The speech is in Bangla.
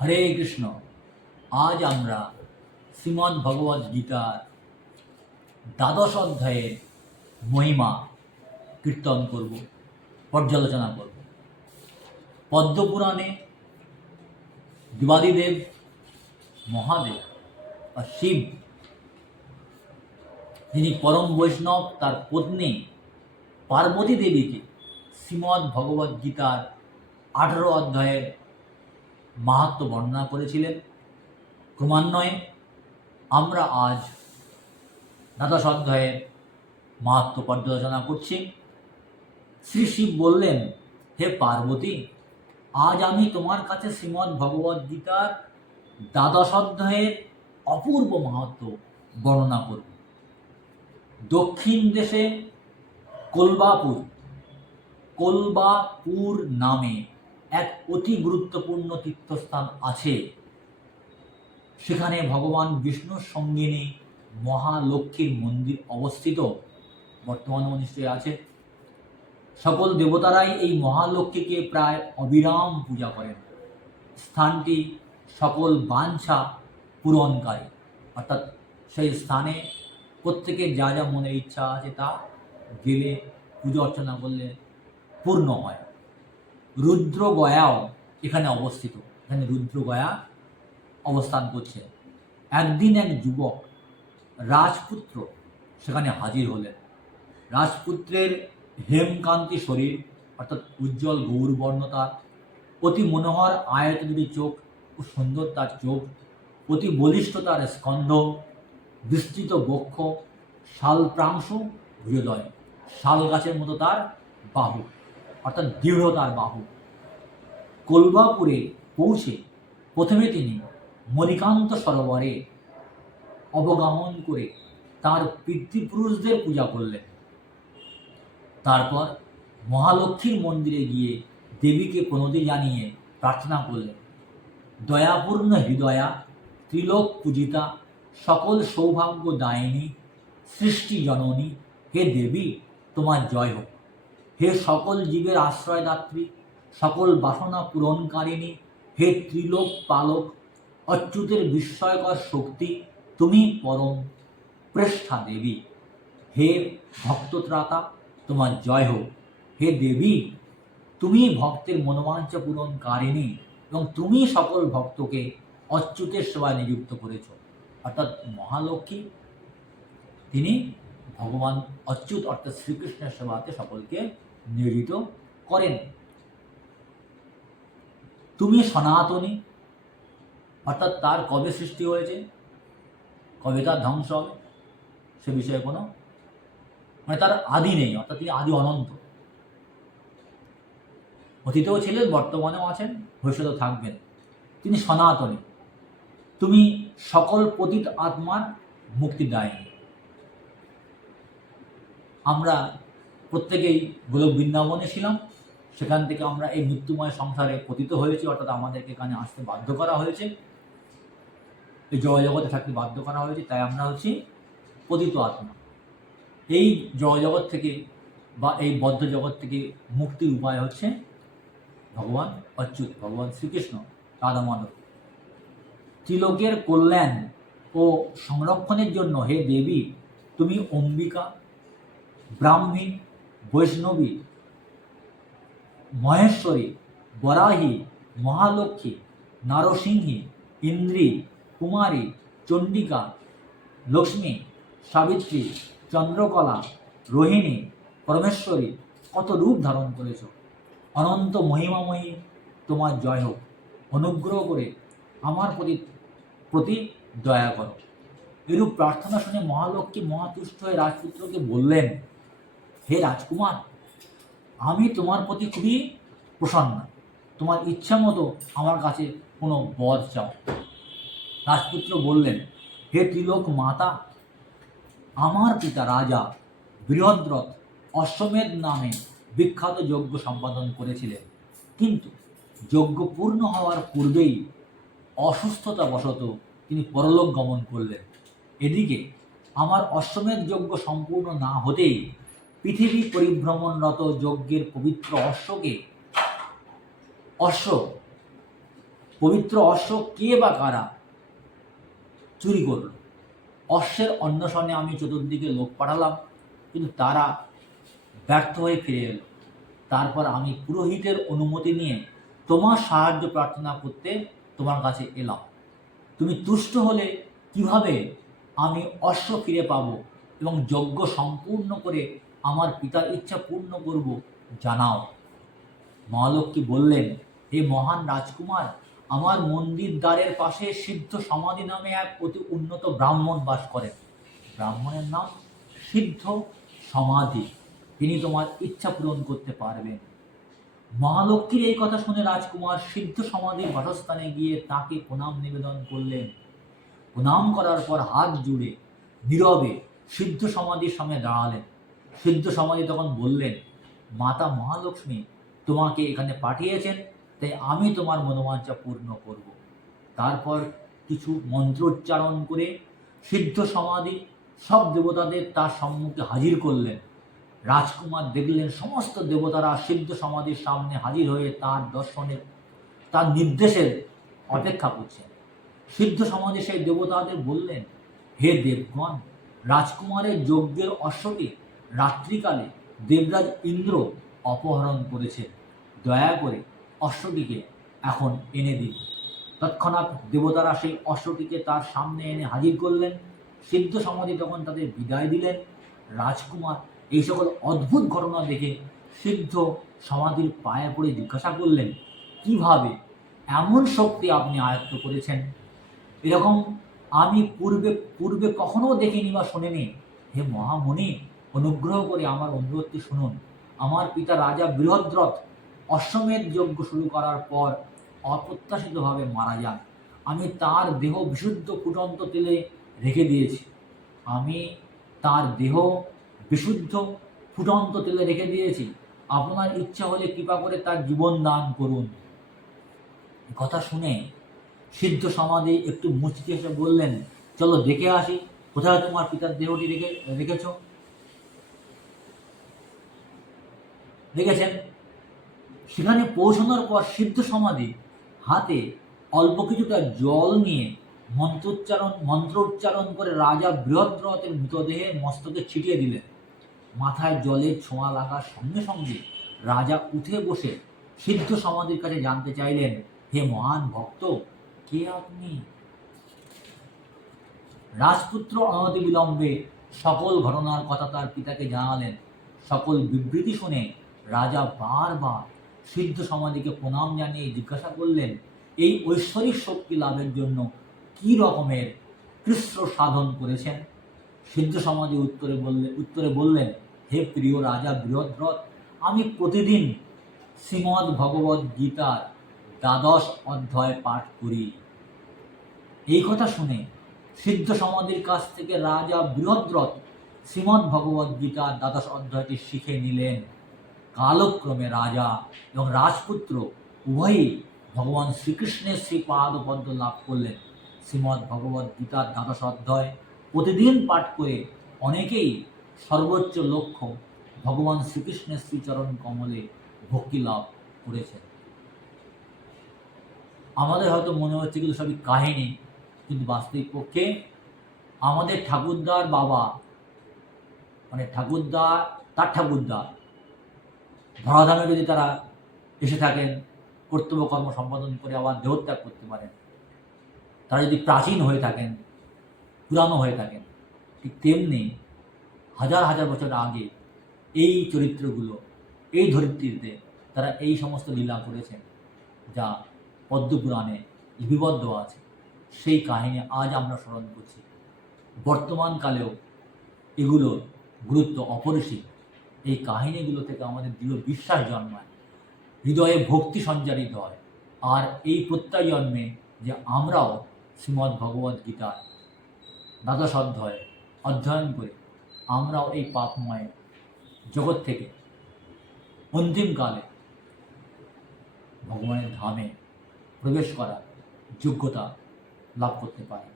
হরে কৃষ্ণ। আজ আমরা শ্রীমদ্ ভগবদ্ গীতার দ্বাদশ অধ্যায়ের মহিমা কীর্তন করব, পর্যালোচনা করব। পদ্মপুরাণে দেবাদিদেব মহাদেব বা শিব, যিনি পরম বৈষ্ণব, তার পত্নী পার্বতী দেবীকে শ্রীমদ্ ভগবদ্ গীতার 18 অধ্যায়ের মাহাত্ম্য বর্ণনা করেছিলেন। ক্রমান্বয়ে আমরা আজ দ্বাদশ অধ্যায়ের মাহাত্ম্য পর্যালোচনা করছি। শ্রী শিব বললেন, হে পার্বতী, আজ আমি তোমার কাছে শ্রীমদ্ ভগবদ্ গীতার দ্বাদশ অধ্যায়ের অপূর্ব মাহাত্ম্য বর্ণনা করব। দক্ষিণ দেশে কোলবাপুর নামে এক অতি গুরুত্বপূর্ণ তীর্থস্থান আছে। সেখানে ভগবান বিষ্ণুর সঙ্গিনী মহালক্ষ্মীর মন্দির অবস্থিত, বর্তমানেও নিশ্চয়ই আছে। সকল দেবতারাই এই মহালক্ষ্মীকে প্রায় অবিরাম পূজা করেন। স্থানটি সকল বাঞ্ছা পূরণকারী, অর্থাৎ সেই স্থানে প্রত্যেকের যা যা মনের ইচ্ছা আছে তা গেলে পুজো অর্চনা করলে পূর্ণ হয়। রুদ্রগয়াও এখানে অবস্থিত, এখানে রুদ্রগয়া অবস্থান করছে। একদিন এক যুবক রাজপুত্র সেখানে হাজির হলেন। রাজপুত্রের হেমকান্তি শরীর, অর্থাৎ উজ্জ্বল গৌরবর্ণ তার, অতি মনোহর আয়ত দুটি চোখ, খুব সুন্দর তার চোখ, অতি বলিষ্ঠ তার স্কন্ধ, বিস্তৃত বক্ষ, শালপ্রাংশু ভুজোদয়, শাল গাছের মতো তার বাহু, অর্থাৎ দৃঢ় তার বাহু। কোলবাপুরে পৌঁছে প্রথমে তিনি মণিকান্ত সরোবরে অবগাহন করে তার পিতৃপুরুষদের পূজা করলেন। তারপর মহালক্ষ্মীর মন্দিরে গিয়ে দেবীকে প্রণতি জানিয়ে প্রার্থনা করলেন, দয়াপূর্ণ হৃদয়া, ত্রিলোক পূজিতা, সকল সৌভাগ্য দায়িনী, সৃষ্টি জননী, হে দেবী, তোমার জয় হোক। হে সকল জীবের আশ্রয়দাত্রী, সকল বাসনা পূরণকারিণী, হে ত্রিলোক পালক, অচ্যুতের বিস্ময়কর শক্তি, তুমি পরম প্রেষ্ঠা দেবী। হে ভক্তত্রাতা, তোমার জয় হোক। হে দেবী, তুমি ভক্তের মনোবাঞ্ছা পূরণকারিণী এবং তুমি সকল ভক্তকে অচ্যুতের সেবায় নিযুক্ত করেছ। অর্থাৎ মহালক্ষ্মী তিনি ভগবান অচ্যুত অর্থাৎ শ্রীকৃষ্ণের সেবাতে সকলকে নিয়োজিত করেন। তুমি সনাতনী, অর্থাৎ তার কবে সৃষ্টি হয়েছে, কবে তার ধ্বংস হবে সে বিষয়ে কোনো তার আদি নেই, অর্থাৎ তিনি আদি অনন্ত। অতীতেও ছিলেন, বর্তমানেও আছেন, ভবিষ্যতেও থাকবেন। তিনি সনাতনী। তুমি সকল পতিত আত্মার মুক্তিদায়িনী। আমরা প্রত্যেকেই গোলক বৃন্দাবনে ছিলাম, সেখান থেকে আমরা এই মৃত্যুময় সংসারে পতিত হয়েছি, অর্থাৎ আমাদেরকে এখানে আসতে বাধ্য করা হয়েছে, এই জগতে থাকতে বাধ্য করা হয়েছে, তাই আমরা হচ্ছি পতিত আত্মা। এই জগৎ থেকে বা এই বদ্ধ জগৎ থেকে মুক্তির উপায় হচ্ছে ভগবান অচ্যুত, ভগবান শ্রীকৃষ্ণ, রাধা মাধব। ত্রিলোকের কল্যাণ ও সংরক্ষণের জন্য হে দেবী, তুমি অম্বিকা, ব্রাহ্মী, বৈষ্ণবী, মহেশ্বরী, বরাহী, মহালক্ষ্মী, নারসিংহী, ইন্দ্রী, কুমারী, চণ্ডিকা, লক্ষ্মী, সাবিত্রী, চন্দ্রকলা, রোহিণী, পরমেশ্বরী, কত রূপ ধারণ করেছ। অনন্ত মহিমাময়ী তোমার জয় হোক। অনুগ্রহ করে আমার প্রতি দয়া করো। এরূপ প্রার্থনা শুনে মহালক্ষ্মী মহাতুষ্ট হয়ে রাজপুত্রকে বললেন, হে রাজকুমার, আমি তোমার প্রতি খুবই প্রসন্ন। তোমার ইচ্ছা মতো আমার কাছে কোনো বর চাও। রাজপুত্র বললেন, হে ত্রিলোক মাতা, আমার পিতা রাজা বৃহদ্রথ অশ্বমেধ নামে বিখ্যাত যজ্ঞ সম্পাদন করেছিলেন, কিন্তু যজ্ঞ পূর্ণ হওয়ার পূর্বেই অসুস্থতাবশত তিনি পরলোক গমন করলেন। এদিকে আমার অশ্বমেধ যজ্ঞ সম্পূর্ণ না হতেই পৃথিবী পরিভ্রমণরত যজ্ঞের পবিত্র অশ্ব পবিত্র অশ্ব কে বা কারা চুরি করল? অশ্বের অন্বেষণে আমি চতুর্দিকে লোক পাঠালাম, কিন্তু তারা ব্যর্থ হয়ে ফিরে এলো। তারপর আমি পুরোহিতের অনুমতি নিয়ে তোমার সাহায্য প্রার্থনা করতে তোমার কাছে এলাম। তুমি তুষ্ট হলে কিভাবে আমি অশ্ব ফিরে পাবো এবং যজ্ঞ সম্পূর্ণ করে আমার পিতার ইচ্ছা পূর্ণ করব জানাও। মহালক্ষ্মী বললেন, হে মহান রাজকুমার, আমার মন্দির দ্বারের পাশে সিদ্ধ সমাধি নামে এক অতি উন্নত ব্রাহ্মণ বাস করেন। ব্রাহ্মণের নাম সিদ্ধ সমাধি। তিনি তোমার ইচ্ছা পূরণ করতে পারবেন। মহালক্ষ্মীর এই কথা শুনে রাজকুমার সিদ্ধ সমাধির বাসস্থানে গিয়ে তাকে প্রণাম নিবেদন করলেন। প্রণাম করার পর হাত জুড়ে নীরবে সিদ্ধ সমাধির সামনে দাঁড়ালেন। সিদ্ধ সমাধি তখন বললেন, মাতা মহালক্ষ্মী তোমাকে এখানে পাঠিয়েছেন, তাই আমি তোমার মনোবাঞ্ছা পূর্ণ করব। তারপর কিছু মন্ত্রোচ্চারণ করে সিদ্ধ সমাধি সব দেবতাদের তার সম্মুখে হাজির করলেন। রাজকুমার দেখলেন সমস্ত দেবতারা সিদ্ধ সমাধির সামনে হাজির হয়ে তার দর্শনের, তার নির্দেশের অপেক্ষা করছেন। সিদ্ধ সমাধি সেই দেবতাদের বললেন, হে দেবগণ, রাজকুমারের যজ্ঞের অশ্বটি রাত্রিকালে দেবরাজ ইন্দ্র অপহরণ করেছে। দয়া করে অশ্বটিকে এখন এনে দিন। তৎক্ষণাৎ দেবতারা সেই অশ্বটিকে তার সামনে এনে হাজির করলেন। সিদ্ধ সমাধি তখন তাদের বিদায় দিলেন। রাজকুমার এই সকল অদ্ভুত ঘটনা দেখে সিদ্ধ সমাধির পায়ে পড়ে জিজ্ঞাসা করলেন, কিভাবে এমন শক্তি আপনি আয়ত্ত করেছেন? এরকম আমি পূর্বে পূর্বে কখনো দেখিনি বা শুনিনি। হে মহামুনি, অনুগ্রহ করে আমার অনুরোধটি শুনুন। আমার পিতা রাজা বৃহদ্রথ অশ্বমেধ যজ্ঞ শুরু করার পর অপ্রত্যাশিতভাবে মারা যান। আমি তার দেহ বিশুদ্ধ ফুটন্ত তেলে রেখে দিয়েছি। আমি তার দেহ বিশুদ্ধ ফুটন্ত তেলে রেখে দিয়েছি। আপনার ইচ্ছা হলে কৃপা করে তার জীবন দান করুন। কথা শুনে সিদ্ধ সমাধি একটু মুচকি এসে বললেন, চলো দেখে আসি কোথায় তোমার পিতার দেহটি রেখেছেন। সেখানে পৌঁছানোর পর সিদ্ধ সমাধি হাতে অল্প কিছুটা জল নিয়ে মন্ত্র উচ্চারণ করে রাজা বৃহদ্রথের মৃতদেহের মস্তকে ছিটিয়ে দিলেন। মাথায় জলের ছোঁয়া লাগার সঙ্গে সঙ্গে রাজা উঠে বসে সিদ্ধ সমাধির কাছে জানতে চাইলেন, হে মহান ভক্ত, কে আপনি? রাজপুত্র অনতি বিলম্বে সকল ঘটনার কথা তার পিতাকে জানালেন। সকল বিবৃতি শুনে রাজা বারবার সিদ্ধ সমাধিকে প্রণাম জানিয়ে জিজ্ঞাসা করলেন, এই ঐশ্বরিক শক্তি লাভের জন্য কি রকমের কৃষ্ণ সাধন করেছেন? সিদ্ধ সমাধি উত্তরে বললেন, হে প্রিয় রাজা বৃহদ্রথ, আমি প্রতিদিন শ্রীমদ্ ভগবদ্ গীতার ১২ অধ্যায় পাঠ করি। এই কথা শুনে সিদ্ধ সমাধির কাছ থেকে রাজা বৃহদ্রথ শ্রীমদ্ ভগবদ্ গীতার ১২ অধ্যায়টি শিখে নিলেন। কালক্রমে রাজা এবং রাজপুত্র উভয়ই ভগবান শ্রীকৃষ্ণের শ্রীপাদ পদ্ম লাভ করলেন। শ্রীমদ্ ভগবদ্ গীতার ১২ অধ্যায় প্রতিদিন পাঠ করে অনেকেই সর্বোচ্চ লক্ষ্য ভগবান শ্রীকৃষ্ণের শ্রীচরণ কমলে ভক্তি লাভ করেছেন। আমাদের হয়তো মনে হচ্ছে এগুলো সবই কাহিনী, কিন্তু বাস্তবিক পক্ষে আমাদের ঠাকুরদার বাবা, মানে তার ঠাকুরদা ধরাধামে যদি তারা এসে থাকেন, কর্তব্য কর্ম সম্পাদন করে আবার দেহত্যাগ করতে পারেন, তারা যদি প্রাচীন হয়ে থাকেন, পুরানো হয়ে থাকেন, ঠিক তেমনি হাজার হাজার বছর আগে এই চরিত্রগুলো এই ধরিত্রীতে তারা এই সমস্ত লীলা করেছেন, যা পদ্মপুরাণে লিপিবদ্ধ আছে। সেই কাহিনী আজ আমরা স্মরণ করছি। বর্তমানকালেও এগুলোর গুরুত্ব অপরিসীম। এই কাহিনীগুলো থেকে আমাদের দৃঢ় বিশ্বাস জন্মায়, হৃদয়ে ভক্তি সঞ্চারিত হয়, আর এই প্রত্যয় জন্মে যে আমরাও শ্রীমদ্ ভগবদ্ গীতার ১২ অধ্যায় অধ্যয়ন করে আমরাও এই পাপময় জগৎ থেকে অন্তিমকালে ভগবানের ধামে প্রবেশ করার যোগ্যতা লাভ করতে পারি।